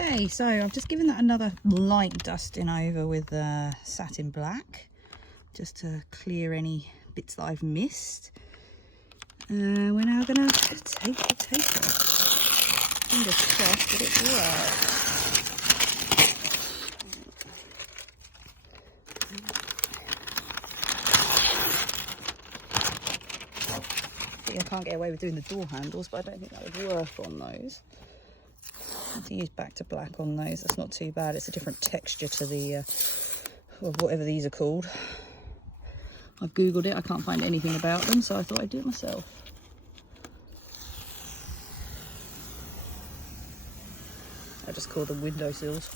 Okay, so I've just given that another light dusting over with satin black, just to clear any bits that I've missed. We're now going to take the tape off. Fingers crossed that it works. I can't get away with doing the door handles, but I don't think that would work on those. I have to use back to black on those. That's not too bad. It's a different texture to the whatever these are called. I've googled it. I can't find anything about them, so I thought I'd do it myself. I just call them windowsills.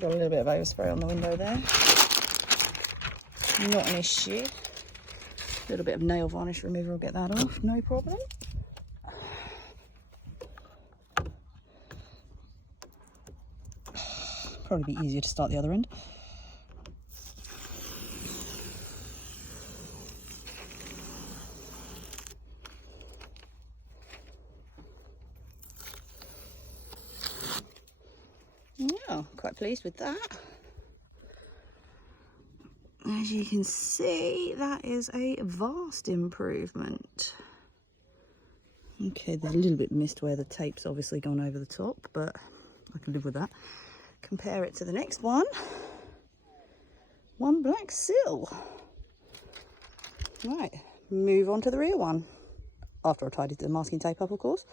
Got a little bit of overspray on the window there. Not an issue. A little bit of nail varnish remover will get that off, no problem. Probably be easier to start the other end. Yeah, quite pleased with that. As you can see, that is a vast improvement. Okay, there's a little bit missed where the tape's obviously gone over the top, but I can live with that. Compare it to the next one. One black sill. Right, move on to the rear one. After I've tidied the masking tape up, of course.